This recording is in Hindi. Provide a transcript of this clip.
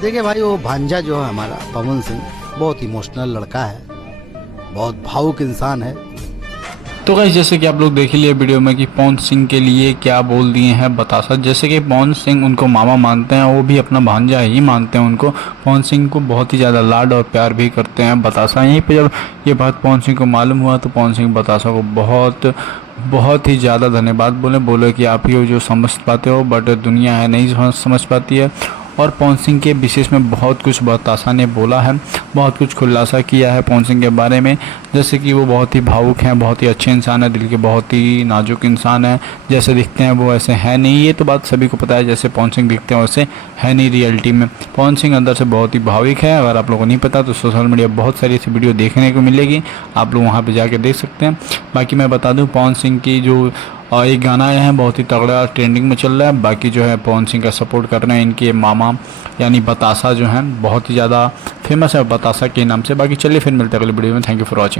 देखिए भाई, वो भांजा जो है हमारा पवन सिंह, बहुत इमोशनल लड़का है, बहुत भावुक इंसान है। तो गाइस, जैसे कि आप लोग देख लिए वीडियो में कि पवन सिंह के लिए क्या बोल दिए हैं बतासा। जैसे कि पवन सिंह उनको मामा मानते हैं, वो भी अपना भांजा ही मानते हैं उनको। पवन सिंह को बहुत ही ज़्यादा लाड और प्यार भी करते हैं बतासा। यहीं पे जब ये बात पवन सिंह को मालूम हुआ तो पवन सिंह बतासा को बहुत बहुत ही ज़्यादा धन्यवाद बोले कि आप ही हो जो समझ पाते हो, बट दुनिया है नहीं समझ पाती है। और पवन सिंह के विशेष में बहुत कुछ बतासा ने बोला है, बहुत कुछ खुलासा किया है पवन सिंह के बारे में। जैसे कि वो बहुत ही भावुक हैं, बहुत ही अच्छे इंसान है, दिल के बहुत ही नाजुक इंसान है। जैसे दिखते हैं वो ऐसे है नहीं, ये तो बात सभी को पता है। जैसे पवन सिंह दिखते हैं वैसे है नहीं रियलिटी में। पवन सिंह अंदर से बहुत ही भावुक है। अगर आप लोगों को नहीं पता तो सोशल मीडिया बहुत सारी ऐसी वीडियो देखने को मिलेगी, आप लोग वहाँ पर जाके देख सकते हैं। बाकी मैं बता दूँ, पवन सिंह की जो एक गाना आया है बहुत ही तगड़ा ट्रेंडिंग में चल रहा है। बाकी जो है पवन सिंह का सपोर्ट कर रहे हैं इनके मामा यानी बतासा जो हैं, बहुत ही ज़्यादा फेमस है बतासा के नाम से। बाकी चलिए फिर मिलते हैं अगले वीडियो में। Thank you for watching.